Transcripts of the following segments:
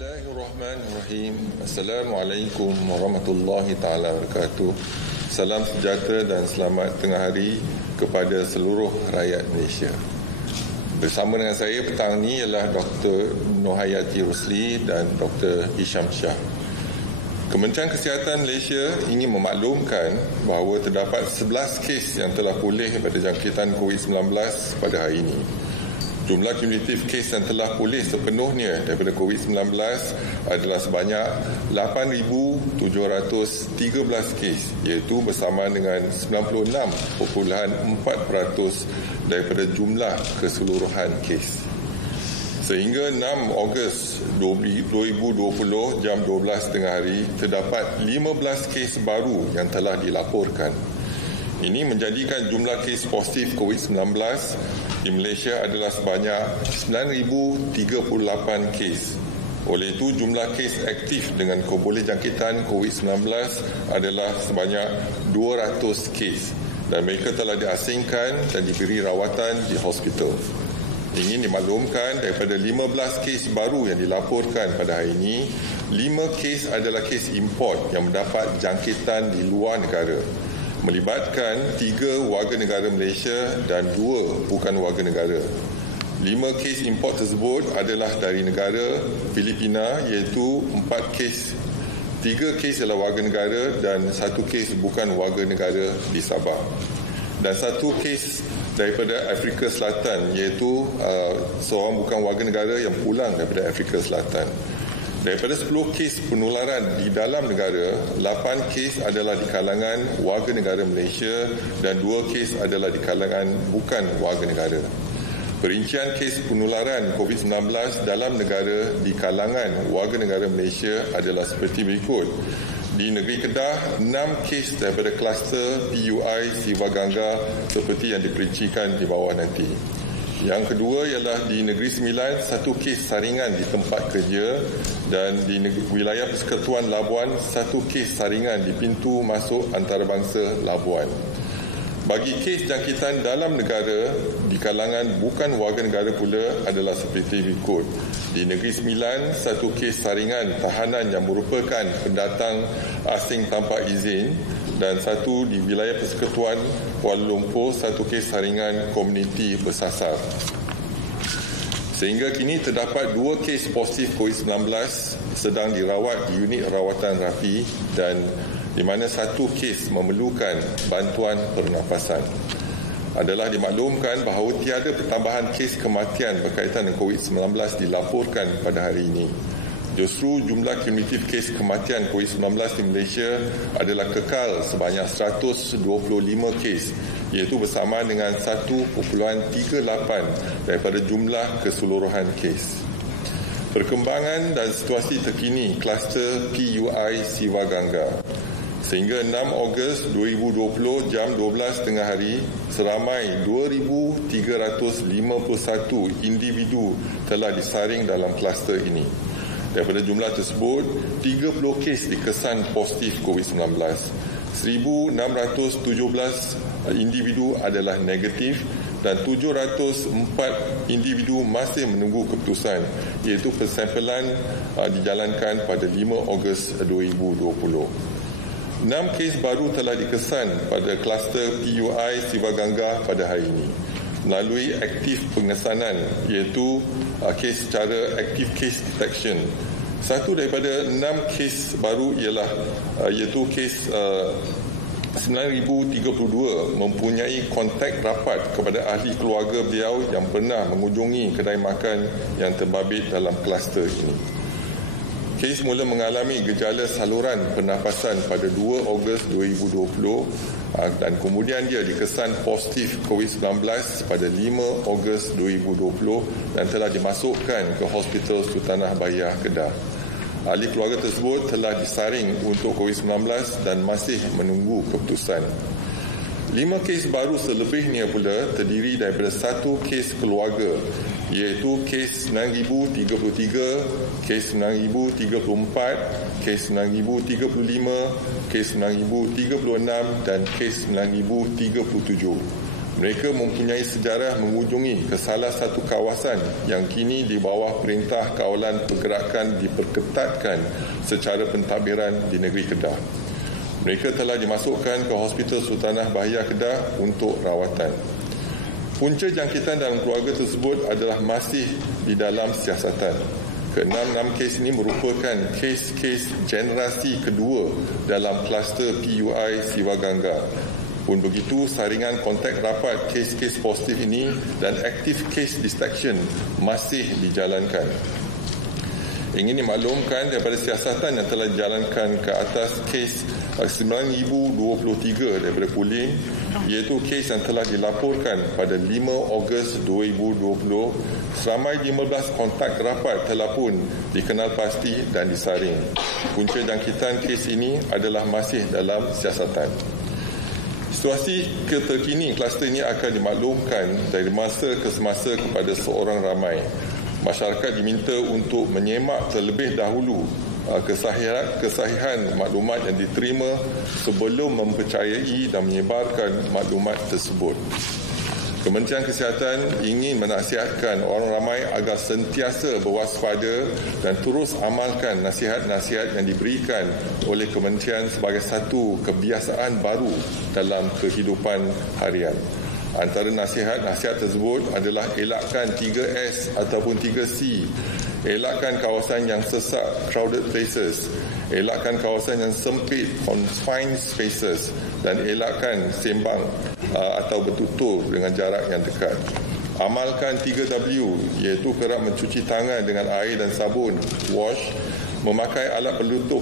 Bismillahirrahmanirrahim. Assalamualaikum warahmatullahi taala wabarakatuh. Salam sejahtera dan selamat tengah hari kepada seluruh rakyat Malaysia. Bersama dengan saya petang ini ialah Dr. Nur Hayati Rosli dan Dr. Hisham Shah. Kementerian Kesihatan Malaysia ingin memaklumkan bahawa terdapat 11 kes yang telah pulih pada jangkitan COVID-19 pada hari ini. Jumlah kumulatif kes yang telah pulih sepenuhnya daripada COVID-19 adalah sebanyak 8,713 kes, iaitu bersama dengan 96.4% daripada jumlah keseluruhan kes. Sehingga 6 Ogos 2020 jam 12 tengah hari, terdapat 15 kes baru yang telah dilaporkan. Ini menjadikan jumlah kes positif COVID-19 di Malaysia adalah sebanyak 9,038 kes. Oleh itu, jumlah kes aktif dengan keboleh jangkitan COVID-19 adalah sebanyak 200 kes dan mereka telah diasingkan dan diberi rawatan di hospital. Ingin dimaklumkan daripada 15 kes baru yang dilaporkan pada hari ini, 5 kes adalah kes import yang mendapat jangkitan di luar negara, melibatkan 3 warga negara Malaysia dan 2 bukan warga negara. 5 kes import tersebut adalah dari negara Filipina, iaitu 4 kes. 3 kes adalah warga negara dan 1 kes bukan warga negara di Sabah. Dan 1 kes daripada Afrika Selatan, iaitu seorang bukan warga negara yang pulang daripada Afrika Selatan. Daripada 10 kes penularan di dalam negara, 8 kes adalah di kalangan warga negara Malaysia dan 2 kes adalah di kalangan bukan warga negara. Perincian kes penularan COVID-19 dalam negara di kalangan warga negara Malaysia adalah seperti berikut. Di negeri Kedah, 6 kes daripada kluster PUI Siva Gangga seperti yang diperincikan di bawah nanti. Yang kedua ialah di Negeri Sembilan, 1 kes saringan di tempat kerja, dan di wilayah Persekutuan Labuan, 1 kes saringan di pintu masuk antarabangsa Labuan. Bagi kes jangkitan dalam negara di kalangan bukan warga negara pula adalah seperti berikut. Di Negeri Sembilan, 1 kes saringan tahanan yang merupakan pendatang asing tanpa izin, dan 1 di wilayah Persekutuan Kuala Lumpur, 1 kes saringan komuniti bersasar. Sehingga kini terdapat 2 kes positif COVID-19 sedang dirawat di unit rawatan rapi, dan di mana 1 kes memerlukan bantuan pernafasan. Adalah dimaklumkan bahawa tiada pertambahan kes kematian berkaitan dengan COVID-19 dilaporkan pada hari ini. Justru jumlah kumulatif kes kematian COVID-19 di Malaysia adalah kekal sebanyak 125 kes, iaitu bersama dengan 1.38 daripada jumlah keseluruhan kes. Perkembangan dan situasi terkini kluster PUI Siva Gangga. Sehingga 6 Ogos 2020 jam 12 tengah hari, seramai 2,351 individu telah disaring dalam kluster ini. Daripada jumlah tersebut, 30 kes dikesan positif COVID-19. 1,617 individu adalah negatif dan 704 individu masih menunggu keputusan, iaitu persampelan dijalankan pada 5 Ogos 2020. 6 kes baru telah dikesan pada kluster PUI Siva Gangga pada hari ini melalui aktif pengesanan, iaitu kes secara active case detection. 1 daripada 6 kes baru ialah iaitu kes 9,032 mempunyai kontak rapat kepada ahli keluarga beliau yang pernah mengunjungi kedai makan yang terbabit dalam kluster ini. Kes mula mengalami gejala saluran pernafasan pada 2 Ogos 2020 dan kemudian dia dikesan positif COVID-19 pada 5 Ogos 2020 dan telah dimasukkan ke Hospital Sultanah Bayah, Kedah. Ahli keluarga tersebut telah disaring untuk COVID-19 dan masih menunggu keputusan. 5 kes baru selebihnya pula terdiri daripada 1 kes keluarga, iaitu kes 9,033, kes 9,034, kes 9,035, kes 9,036 dan kes 9,037. Mereka mempunyai sejarah mengunjungi ke salah satu kawasan yang kini di bawah Perintah Kawalan Pergerakan diperketatkan secara pentadbiran di negeri Kedah. Mereka telah dimasukkan ke Hospital Sultanah Bahiyah Kedah untuk rawatan. Punca jangkitan dalam keluarga tersebut adalah masih di dalam siasatan. Ke-6 kes ini merupakan kes-kes generasi kedua dalam kluster PUI Siva Gangga. Pun begitu, saringan kontak rapat kes-kes positif ini dan aktif case detection masih dijalankan. Ingin dimaklumkan daripada siasatan yang telah dijalankan ke atas kes 9,023 daripada pooling, iaitu kes yang telah dilaporkan pada 5 Ogos 2020, seramai 15 kontak rapat telah pun dikenal pasti dan disaring. Punca jangkitan kes ini adalah masih dalam siasatan. Situasi terkini kluster ini akan dimaklumkan dari masa ke semasa kepada seorang ramai. Masyarakat diminta untuk menyemak terlebih dahulu kesahihan maklumat yang diterima sebelum mempercayai dan menyebarkan maklumat tersebut. Kementerian Kesihatan ingin menasihatkan orang ramai agar sentiasa berwaspada dan terus amalkan nasihat-nasihat yang diberikan oleh kementerian sebagai satu kebiasaan baru dalam kehidupan harian. Antara nasihat-nasihat tersebut adalah elakkan 3S ataupun 3C. Elakkan kawasan yang sesak, crowded places. Elakkan kawasan yang sempit, confined spaces. Dan elakkan sembang atau bertutur dengan jarak yang dekat. Amalkan 3W, iaitu kerap mencuci tangan dengan air dan sabun, wash. Memakai alat penutup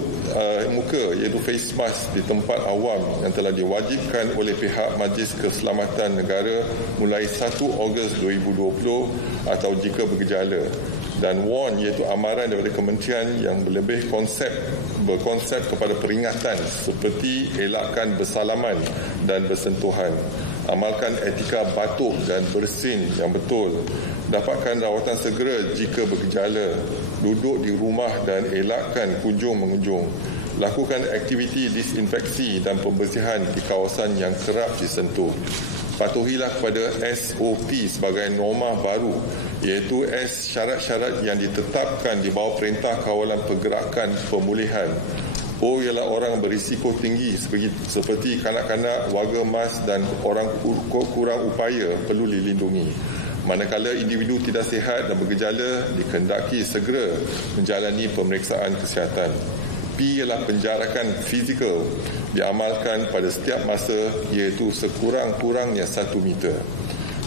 muka iaitu face mask di tempat awam yang telah diwajibkan oleh pihak Majlis Keselamatan Negara mulai 1 Ogos 2020 atau jika bergejala. Dan WARN iaitu amaran daripada kementerian yang berkonsep kepada peringatan seperti elakkan bersalaman dan bersentuhan. Amalkan etika batuk dan bersin yang betul. Dapatkan rawatan segera jika bergejala. Duduk di rumah dan elakkan kunjung-mengunjung. Lakukan aktiviti disinfeksi dan pembersihan di kawasan yang kerap disentuh. Patuhilah kepada SOP sebagai norma baru, iaitu syarat-syarat yang ditetapkan di bawah Perintah Kawalan Pergerakan Pemulihan. O ialah orang berisiko tinggi seperti kanak-kanak, warga emas dan orang kurang upaya perlu dilindungi. Manakala individu tidak sihat dan bergejala, dikehendaki segera menjalani pemeriksaan kesihatan. P ialah penjarakan fizikal diamalkan pada setiap masa, iaitu sekurang-kurangnya 1 meter.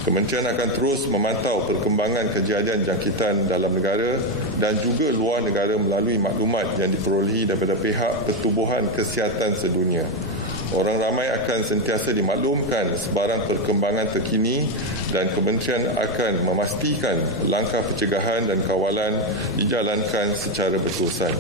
Kementerian akan terus memantau perkembangan kejadian jangkitan dalam negara dan juga luar negara melalui maklumat yang diperolehi daripada pihak Pertubuhan Kesihatan Sedunia. Orang ramai akan sentiasa dimaklumkan sebarang perkembangan terkini dan kementerian akan memastikan langkah pencegahan dan kawalan dijalankan secara berterusan.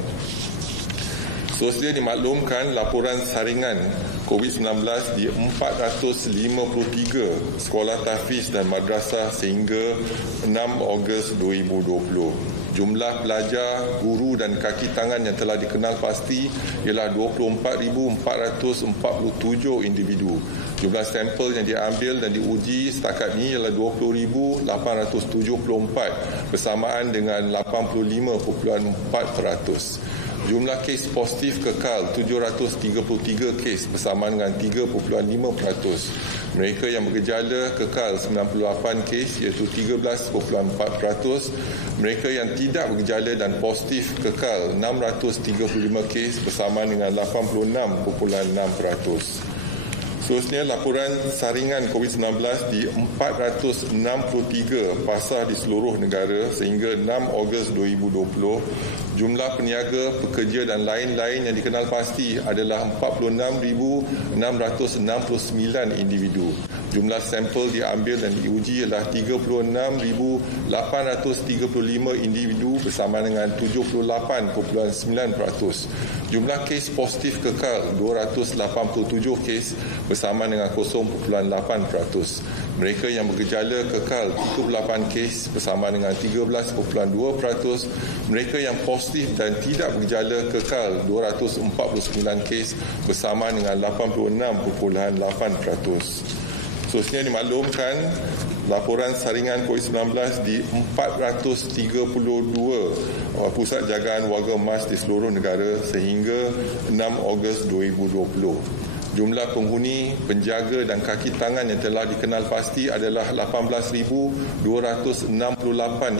Seterusnya dimaklumkan laporan saringan COVID-19 di 453 sekolah tahfiz dan madrasah sehingga 6 Ogos 2020. Jumlah pelajar, guru dan kaki tangan yang telah dikenal pasti ialah 24,447 individu. Jumlah sampel yang diambil dan diuji setakat ini ialah 20,874 bersamaan dengan 85.4%. Jumlah kes positif kekal 733 kes bersamaan dengan 3.5%. Mereka yang bergejala kekal 98 kes iaitu 13.4%. Mereka yang tidak bergejala dan positif kekal 635 kes bersamaan dengan 86.6%. Seterusnya laporan saringan COVID-19 di 463 pasar di seluruh negara sehingga 6 Ogos 2020. Jumlah peniaga, pekerja dan lain-lain yang dikenal pasti adalah 46,669 individu. Jumlah sampel diambil dan diuji ialah 36,835 individu bersama dengan 78.9%. Jumlah kes positif kekal 287 kes bersama dengan 0.8%. Mereka yang bergejala kekal 38 kes bersama dengan 13.2%. Mereka yang positif dan tidak bergejala kekal 249 kes bersama dengan 86.8%. Seterusnya dimaklumkan laporan saringan COVID-19 di 432 pusat jagaan warga emas di seluruh negara sehingga 6 Ogos 2020. Jumlah penghuni, penjaga dan kaki tangan yang telah dikenal pasti adalah 18,268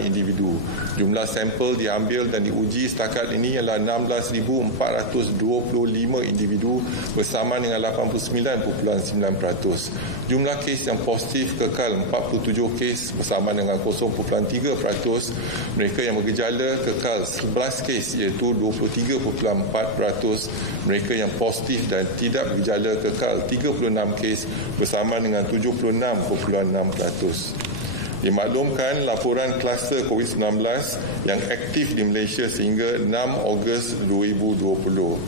individu. Jumlah sampel diambil dan diuji setakat ini ialah 16,425 individu bersama dengan 89.9%. Jumlah kes yang positif kekal 47 kes bersama dengan 0.3%. Mereka yang bergejala kekal 11 kes iaitu 23.4%. Mereka yang positif dan tidak bergejala kekal 36 kes bersama dengan 76.6%. Dimaklumkan laporan kluster COVID-19 yang aktif di Malaysia sehingga 6 Ogos 2020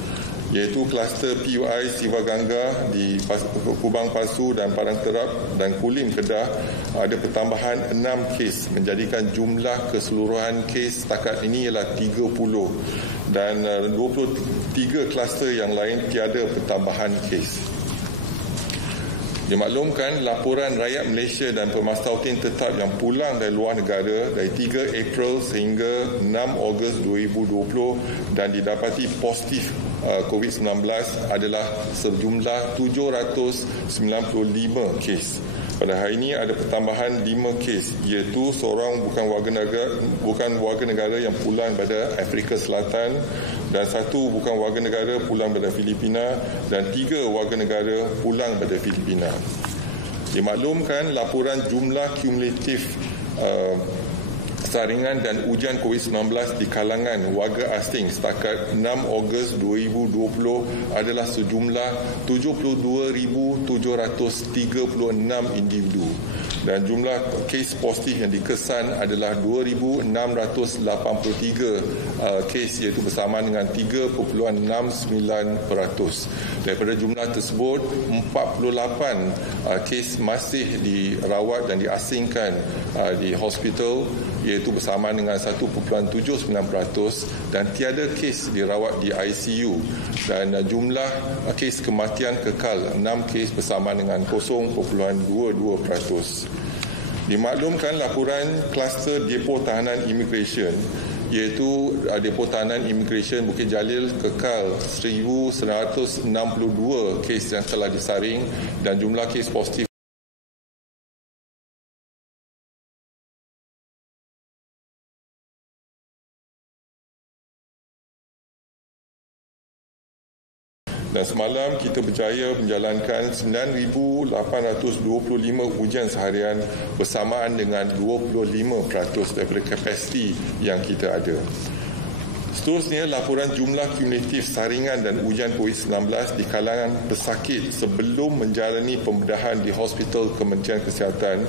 iaitu kluster PUI Siva Gangga di Kubang Pasu dan Padang Terap dan Kulim Kedah ada pertambahan 6 kes menjadikan jumlah keseluruhan kes setakat ini ialah 30 dan 23 kluster yang lain tiada pertambahan kes. Dimaklumkan laporan rakyat Malaysia dan pemastautin tetap yang pulang dari luar negara dari 3 April sehingga 6 Ogos 2020 dan didapati positif COVID-19 adalah sejumlah 795 kes. Pada hari ini ada pertambahan 5 kes iaitu seorang bukan warga negara yang pulang pada Afrika Selatan dan 1 bukan warga negara pulang pada Filipina dan 3 warga negara pulang pada Filipina. Dimaklumkan laporan jumlah kumulatif saringan dan ujian COVID-19 di kalangan warga asing setakat 6 Ogos 2020 adalah sejumlah 72,736 individu dan jumlah kes positif yang dikesan adalah 2,683 kes iaitu bersama dengan 3.69%. Daripada jumlah tersebut 48 kes masih dirawat dan diasingkan di hospital iaitu bersama dengan 1.79% dan tiada kes dirawat di ICU dan jumlah kes kematian kekal 6 kes bersama dengan 0.22%. Dimaklumkan laporan kluster depo tahanan imigresen iaitu depo tahanan imigresen Bukit Jalil kekal 1,162 kes yang telah disaring dan jumlah kes positif dan semalam kita berjaya menjalankan 9,825 ujian seharian bersamaan dengan 25% daripada kapasiti yang kita ada. Seterusnya, laporan jumlah kumulatif saringan dan ujian COVID-19 di kalangan pesakit sebelum menjalani pembedahan di Hospital Kementerian Kesihatan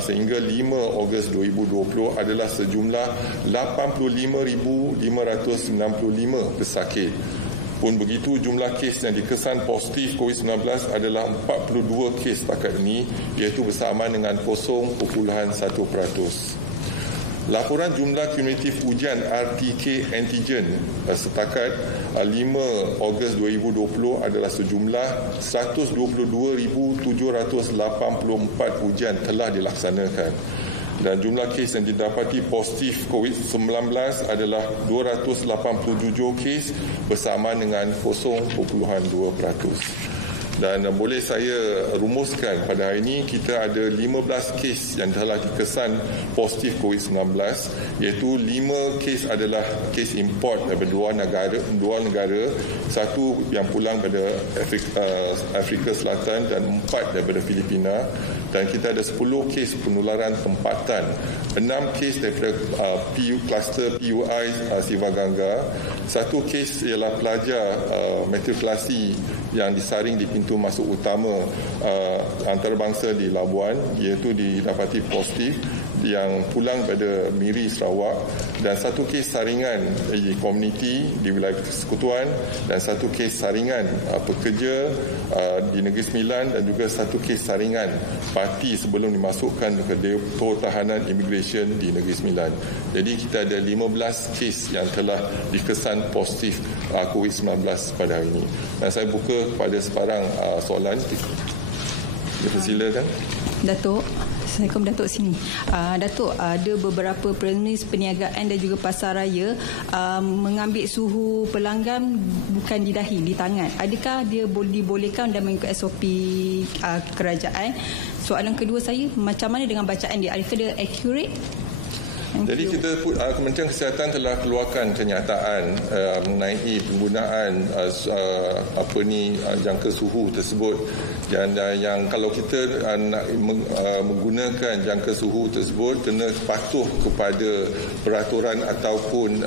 sehingga 5 Ogos 2020 adalah sejumlah 85,595 pesakit. Pun begitu, jumlah kes yang dikesan positif COVID-19 adalah 42 kes setakat ini iaitu bersama dengan 0.1%. Laporan jumlah kumulatif ujian RTK antigen setakat 5 Ogos 2020 adalah sejumlah 122,784 ujian telah dilaksanakan. Dan jumlah kes yang didapati positif COVID-19 adalah 287 kes bersama dengan 0.2%. Dan boleh saya rumuskan pada hari ini kita ada 15 kes yang telah dikesan positif COVID-19 iaitu 5 kes adalah kes import daripada dua negara, 1 yang pulang pada Afrika Selatan dan 4 daripada Filipina dan kita ada 10 kes penularan tempatan, 6 kes daripada kluster PUI Siva Gangga, 1 kes ialah pelajar matrikulasi yang disaring di pintu masuk utama antarabangsa di Labuan iaitu didapati positif yang pulang pada Miri Sarawak dan 1 kes saringan di komuniti di wilayah Persekutuan dan 1 kes saringan pekerja di Negeri Sembilan dan juga 1 kes saringan parti sebelum dimasukkan ke depo tahanan imigresen di Negeri Sembilan. Jadi kita ada 15 kes yang telah dikesan positif COVID-19 pada hari ini. Dan saya buka kepada sebarang soalan. Dipersilakan. Datuk. Assalamualaikum Datuk sini. Datuk, ada beberapa premis perniagaan dan juga pasaraya mengambil suhu pelanggan bukan di dahi, di tangan. Adakah dia dibolehkan dan mengikut SOP kerajaan? Soalan kedua saya, macam mana dengan bacaan dia? Adakah dia accurate? Jadi Kementerian Kesihatan telah keluarkan kenyataan mengenai penggunaan jangka suhu tersebut, dan yang kalau kita nak menggunakan jangka suhu tersebut kena patuh kepada peraturan ataupun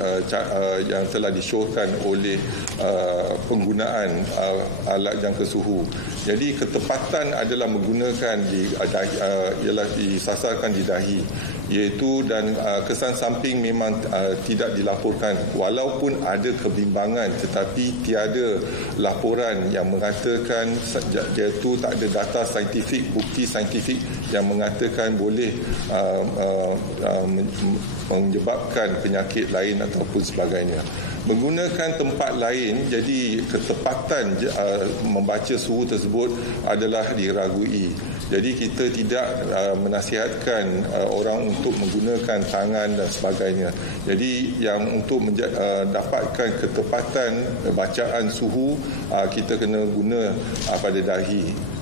yang telah disyorkan oleh penggunaan alat jangka suhu. Jadi ketepatan adalah menggunakan ialah disasarkan di dahi, iaitu dan kesan samping memang tidak dilaporkan, walaupun ada kebimbangan, tetapi tiada laporan yang mengatakan, iaitu tak ada data saintifik, bukti saintifik yang mengatakan boleh menyebabkan penyakit lain ataupun sebagainya. Menggunakan tempat lain, jadi ketepatan membaca suhu tersebut adalah diragui. Jadi kita tidak menasihatkan orang untuk menggunakan tangan dan sebagainya. Jadi yang untuk dapatkan ketepatan bacaan suhu, kita kena guna pada dahi.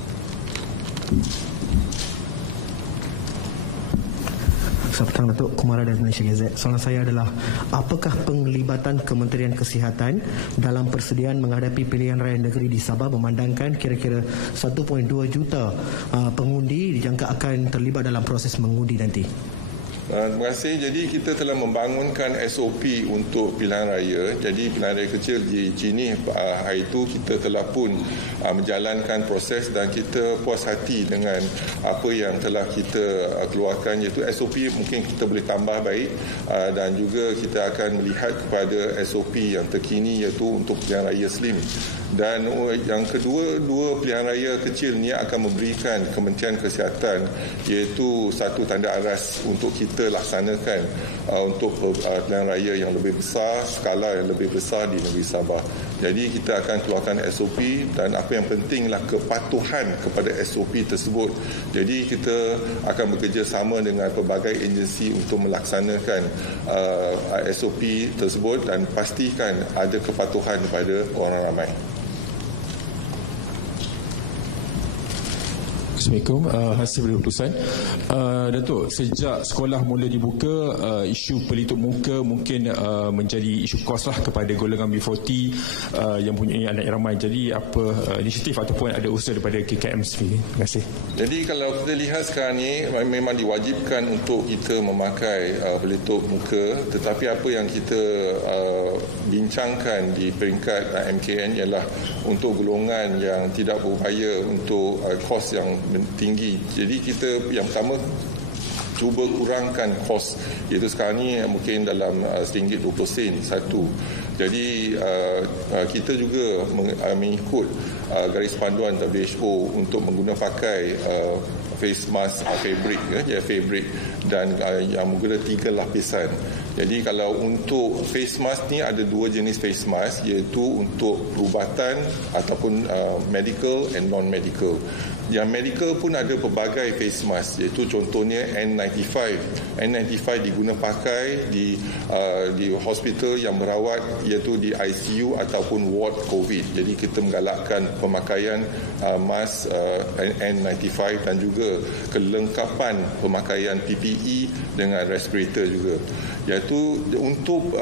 Selamat petang Datuk, Kumara dari Malaysia Gazette. Soalan saya adalah, apakah penglibatan Kementerian Kesihatan dalam persediaan menghadapi pilihan raya negeri di Sabah memandangkan kira-kira 1.2 juta pengundi dijangka akan terlibat dalam proses mengundi nanti? Terima kasih. Jadi kita telah membangunkan SOP untuk pilihan raya. Jadi pilihan raya kecil di Chinih hari itu kita telah pun menjalankan proses dan kita puas hati dengan apa yang telah kita keluarkan, iaitu SOP mungkin kita boleh tambah baik, dan juga kita akan melihat kepada SOP yang terkini, iaitu untuk pilihan raya slim. Dan yang kedua, dua pilihan raya kecil ni akan memberikan Kementerian Kesihatan iaitu satu tanda aras untuk kita laksanakan untuk pilihan raya yang lebih besar, skala yang lebih besar di negeri Sabah. Jadi kita akan keluarkan SOP, dan apa yang pentinglah kepatuhan kepada SOP tersebut. Jadi kita akan bekerjasama dengan pelbagai agensi untuk melaksanakan SOP tersebut dan pastikan ada kepatuhan kepada orang ramai. Assalamualaikum. Hasil dari keputusan. Datuk, sejak sekolah mula dibuka, isu pelitup muka mungkin menjadi isu kos lah kepada golongan B40 yang punya anak ramai. Jadi apa inisiatif ataupun ada usaha daripada KKM sendiri? Terima kasih. Jadi kalau kita lihat sekarang ni memang diwajibkan untuk kita memakai pelitup muka, tetapi apa yang kita bincangkan di peringkat MKN ialah untuk golongan yang tidak berupaya untuk kos yang tinggi. Jadi kita yang pertama cuba kurangkan kos, iaitu sekarang ni mungkin dalam RM1.20 satu. Jadi kita juga mengikut garis panduan WHO untuk menggunakan pakai face mask fabric dan yang menggunakan 3 lapisan. Jadi kalau untuk face mask ni ada 2 jenis face mask, iaitu untuk perubatan ataupun medical and non-medical. Yang medical pun ada pelbagai face mask, iaitu contohnya N95. N95 digunakan pakai di hospital yang merawat, iaitu di ICU ataupun ward COVID. Jadi kita menggalakkan pemakaian mask N95 dan juga kelengkapan pemakaian PPE dengan respirator juga. Iaitu untuk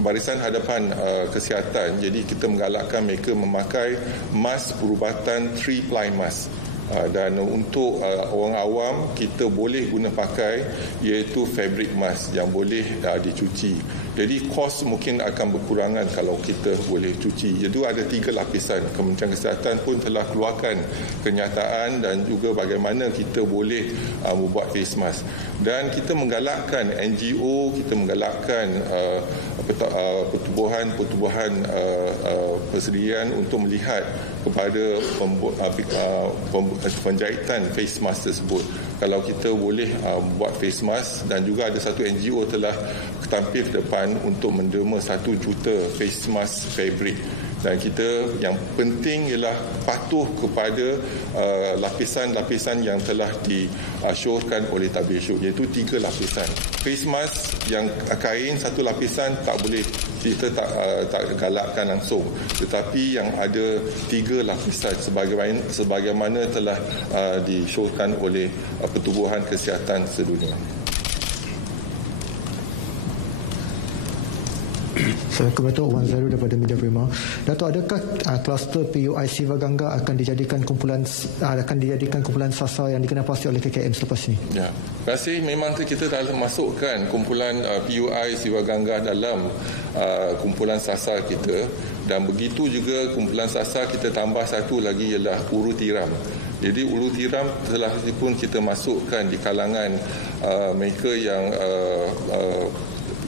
Barisan Hadapan Kesihatan, jadi kita menggalakkan mereka memakai mask perubatan 3-ply mask. Dan untuk orang awam, kita boleh guna pakai iaitu fabric mask yang boleh dicuci. Jadi kos mungkin akan berkurangan kalau kita boleh cuci. Jadi ada 3 lapisan. Kementerian Kesihatan pun telah keluarkan kenyataan dan juga bagaimana kita boleh membuat face mask. Dan kita menggalakkan NGO, kita menggalakkan pertubuhan persediaan untuk melihat kepada penjahitan face mask tersebut. Kalau kita boleh buat face mask, dan juga ada satu NGO telah tampil ke depan untuk menderma 1 juta face mask fabric. Dan kita yang penting ialah patuh kepada lapisan-lapisan yang telah disyorkan oleh WHO, iaitu 3 lapisan. Face mask yang kain satu lapisan tak boleh, kita tak galakkan langsung, tetapi yang ada 3 lapisan sebagaimana telah disyorkan oleh Pertubuhan Kesihatan Sedunia. Assalamualaikum Datuk, Wan Zaru daripada Media Prima. Datuk, adakah kluster PUI Siva Gangga akan dijadikan kumpulan sasar yang dikenal pasti oleh KKM selepas ini? Ya, terima kasih. Memang kita dah masukkan kumpulan PUI Siva Gangga dalam kumpulan sasar kita, dan begitu juga kumpulan sasar kita tambah satu lagi ialah Uru Tiram. Jadi Uru Tiram telah pun kita masukkan di kalangan mereka yang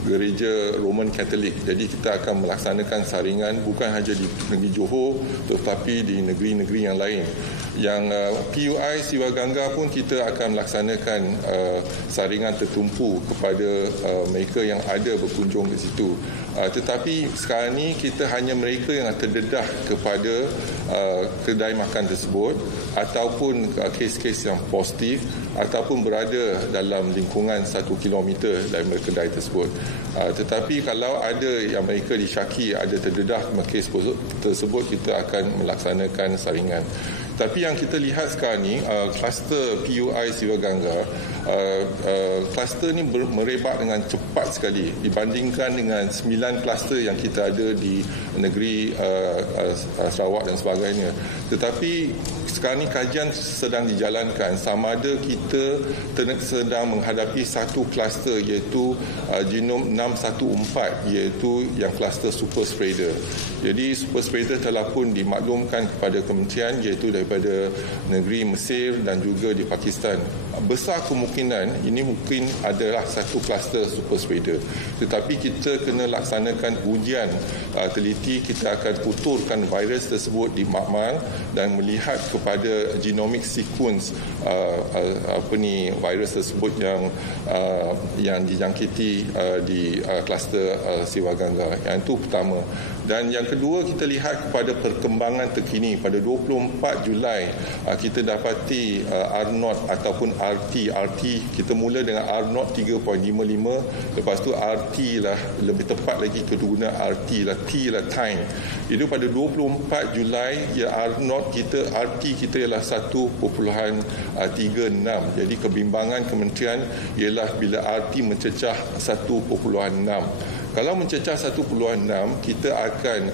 gereja Roman Katolik. Jadi kita akan melaksanakan saringan bukan sahaja di negeri Johor tetapi di negeri-negeri yang lain. Yang PUI Siva Gangga pun kita akan melaksanakan saringan tertumpu kepada mereka yang ada berkunjung ke situ. Tetapi sekarang ni kita hanya mereka yang terdedah kepada kedai makan tersebut ataupun kes-kes yang positif ataupun berada dalam lingkungan 1 kilometer dari kedai tersebut. Tetapi kalau ada yang mereka disyaki ada terdedah kes tersebut, kita akan melaksanakan saringan. Tapi yang kita lihat sekarang ni, kluster PUI Siva Gangga, kluster ni merebak dengan cepat sekali dibandingkan dengan 9 kluster yang kita ada di negeri Sarawak dan sebagainya. Tetapi sekarang ni kajian sedang dijalankan sama ada kita sedang menghadapi satu kluster iaitu genom 614, iaitu yang kluster super spreader. Jadi super spreader telah pun dimaklumkan kepada kementerian iaitu daripada negeri Mesir dan juga di Pakistan. Besar kemungkinan ini mungkin adalah satu kluster super spreader. Tetapi kita kena laksanakan ujian teliti, kita akan puturkan virus tersebut di makmal dan melihat kepada genomic sequence virus tersebut yang dijangkiti di kluster Siva Gangga. Yang itu pertama. Dan yang kedua, kita lihat kepada perkembangan terkini. Pada 24 Julai kita dapati R0 ataupun RT kita mula dengan R0 3.55, lepas tu RT lah, lebih tepat lagi kita guna RT lah, T lah time. Itu pada 24 Julai ya, R0 kita, RT kita ialah 1.36. Jadi kebimbangan kementerian ialah bila RT mencecah 1.6. Kalau mencecah 1.6, kita akan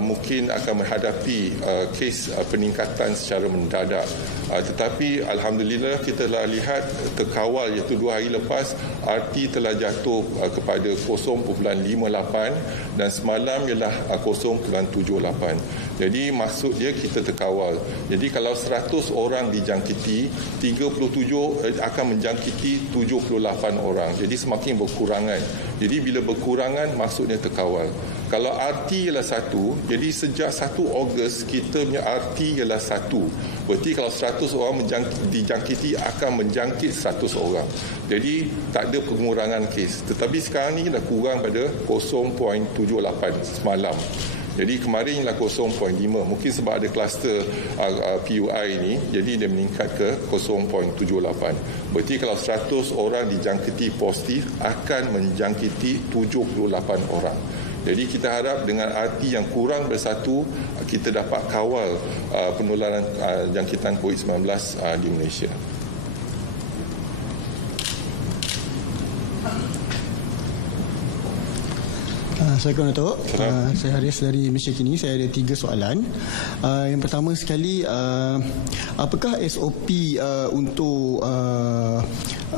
mungkin akan menghadapi kes peningkatan secara mendadak. Tetapi alhamdulillah kita telah lihat terkawal, iaitu 2 hari lepas RT telah jatuh kepada 0.58 dan semalam ialah 0.78. Jadi maksud dia kita terkawal. Jadi kalau 100 orang dijangkiti, 37 akan menjangkiti 78 orang. Jadi semakin berkurangan. Jadi bila berkurangan maksudnya terkawal. Kalau RT ialah 1, jadi sejak 1 Ogos kita punya RT ialah 1. Berarti kalau 100 orang dijangkiti akan menjangkit 100 orang. Jadi tak ada pengurangan kes. Tetapi sekarang ni dah kurang pada 0.78 semalam. Jadi kemarin ialah 0.5. Mungkin sebab ada kluster PUI ni, jadi dia meningkat ke 0.78. Berarti kalau 100 orang dijangkiti positif akan menjangkiti 78 orang. Jadi kita harap dengan RT yang kurang bersatu, kita dapat kawal penularan jangkitan COVID-19 di Malaysia. Assalamualaikum Datuk. Saya Haris dari Malaysia Kini. Saya ada 3 soalan. Yang pertama sekali, apakah SOP untuk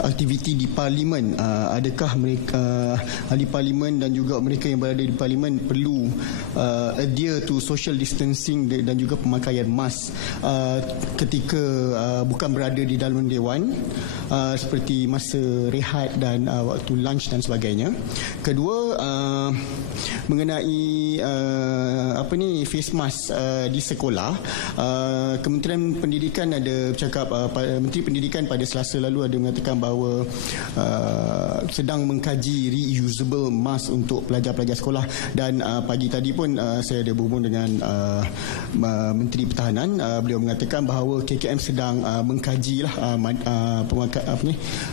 aktiviti di Parlimen? Adakah mereka ahli Parlimen dan juga mereka yang berada di Parlimen perlu adhere to social distancing dan juga pemakaian mask ketika bukan berada di dalam Dewan, seperti masa rehat dan waktu lunch dan sebagainya? Kedua, mengenai face mask di sekolah, Kementerian Pendidikan ada bercakap, Menteri Pendidikan pada Selasa lalu ada mengatakan bahawa sedang mengkaji reusable mask untuk pelajar-pelajar sekolah. Dan pagi tadi pun saya ada berhubung dengan Menteri Pertahanan. Beliau mengatakan bahawa KKM sedang mengkajilah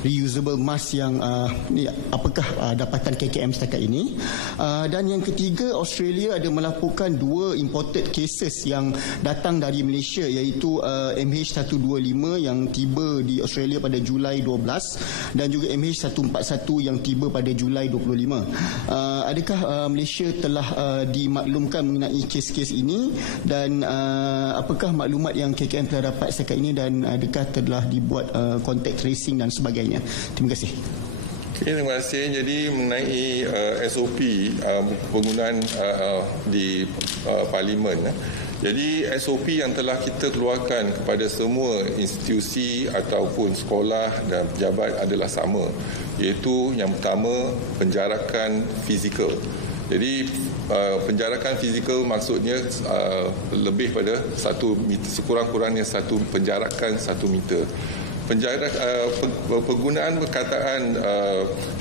reusable mask yang apakah dapatan KKM setakat ini. Dan yang ketiga, Australia ada melaporkan 2 imported cases yang datang dari Malaysia, iaitu MH125 yang tiba di Australia pada Julai 12 dan juga MH141 yang tiba pada Julai 25. Adakah Malaysia telah dimaklumkan mengenai kes-kes ini, dan apakah maklumat yang KKM telah dapat setakat ini, dan adakah telah dibuat contact tracing dan sebagainya? Terima kasih. Okay, terima kasih. Jadi mengenai SOP penggunaan di Parlimen, jadi SOP yang telah kita keluarkan kepada semua institusi ataupun sekolah dan pejabat adalah sama, iaitu yang pertama, penjarakan fizikal. Jadi penjarakan fizikal maksudnya lebih pada 1 meter, sekurang-kurangnya penjarakan 1 meter. Penggunaan perkataan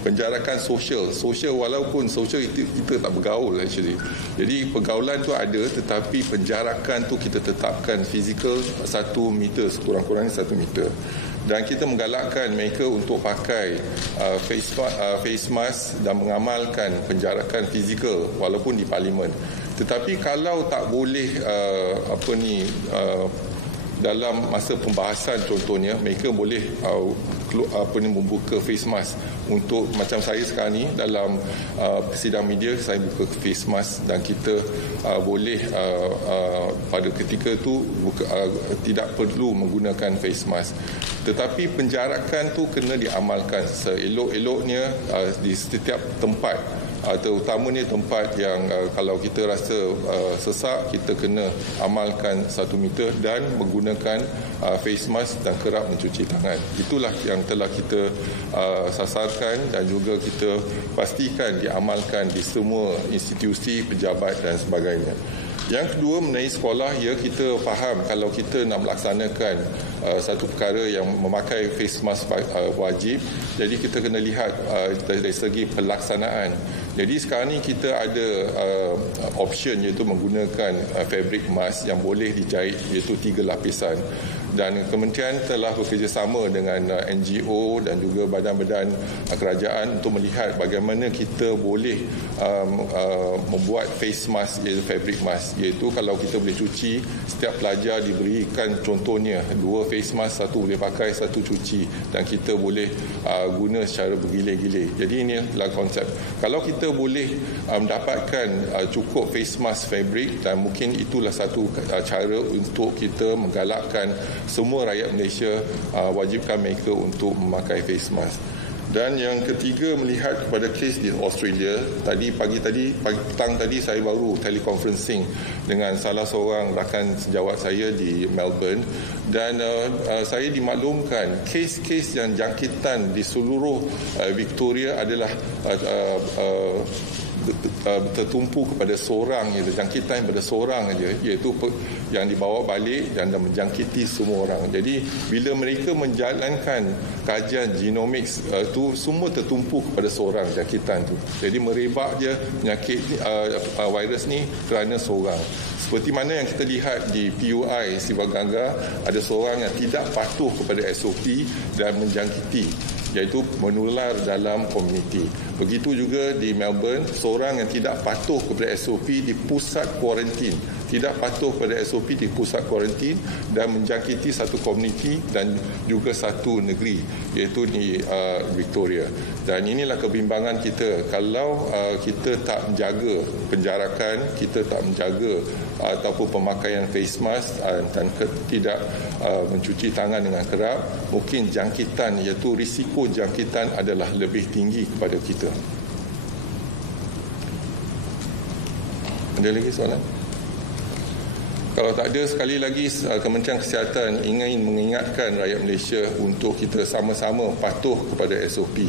penjarakan sosial walaupun sosial kita tak bergaul actually. Jadi pergaulan tu ada, tetapi penjarakan tu kita tetapkan fizikal 1 meter, sekurang-kurangnya 1 meter. Dan kita menggalakkan mereka untuk pakai face mask dan mengamalkan penjarakan fizikal walaupun di Parlimen. Tetapi kalau tak boleh dalam masa pembahasan, contohnya mereka boleh membuka face mask untuk, macam saya sekarang ni dalam sidang media saya buka face mask, dan kita boleh pada ketika tu tidak perlu menggunakan face mask. Tetapi penjarakan tu kena diamalkan seelok-eloknya di setiap tempat, terutamanya tempat yang kalau kita rasa sesak, kita kena amalkan 1 meter dan menggunakan face mask dan kerap mencuci tangan. Itulah yang telah kita sasarkan dan juga kita pastikan diamalkan di semua institusi, pejabat dan sebagainya. Yang kedua, mengenai sekolah, ya, kita faham kalau kita nak melaksanakan satu perkara yang memakai face mask wajib, jadi kita kena lihat dari segi pelaksanaan. Jadi sekarang ni kita ada option, iaitu menggunakan fabric mask yang boleh dijahit, iaitu 3 lapisan. Dan kementerian telah bekerjasama dengan NGO dan juga badan-badan kerajaan untuk melihat bagaimana kita boleh membuat face mask, iaitu fabric mask, iaitu kalau kita boleh cuci, setiap pelajar diberikan contohnya 2 face mask, 1 boleh pakai, 1 cuci, dan kita boleh guna secara bergilir-gilir. Jadi ini adalah konsep. Kalau kita boleh mendapatkan cukup face mask fabric, dan mungkin itulah satu cara untuk kita menggalakkan semua rakyat Malaysia wajibkan mereka untuk memakai face mask. Dan yang ketiga, melihat kepada kes di Australia, pagi petang tadi saya baru teleconferencing dengan salah seorang rakan sejawat saya di Melbourne, dan saya dimaklumkan kes-kes yang jangkitan di seluruh Victoria adalah tertumpu kepada seorang, iaitu jangkitan kepada seorang saja, iaitu yang dibawa balik dan menjangkiti semua orang. Jadi bila mereka menjalankan kajian genomics tu, semua tertumpu kepada seorang jangkitan tu. Jadi merebak je penyakit virus ni kerana seorang. Seperti mana yang kita lihat di PUI Siva Gangga, ada seorang yang tidak patuh kepada SOP dan menjangkiti, iaitu menular dalam komuniti. Begitu juga di Melbourne, seorang yang tidak patuh kepada SOP di pusat kuarantin, tidak patuh kepada SOP di pusat kuarantin dan menjangkiti satu komuniti dan juga satu negeri, iaitu di Victoria. Dan inilah kebimbangan kita. Kalau kita tak menjaga penjarakan, kita tak menjaga ataupun pemakaian face mask dan tidak mencuci tangan dengan kerap, mungkin jangkitan, iaitu risiko jangkitan adalah lebih tinggi kepada kita. Ada lagi soalan? Kalau tak ada, sekali lagi Kementerian Kesihatan ingin mengingatkan rakyat Malaysia untuk kita sama-sama patuh kepada SOP,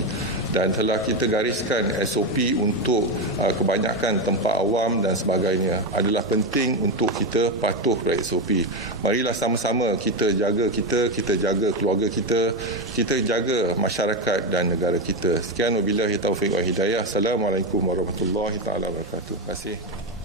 dan telah kita gariskan SOP untuk kebanyakan tempat awam dan sebagainya. Adalah penting untuk kita patuh pada SOP. Marilah sama-sama kita jaga kita jaga keluarga kita jaga masyarakat dan negara kita. Sekian, wabillahi taufiq wal hidayah. Assalamualaikum warahmatullahi taala wabarakatuh. Terima kasih.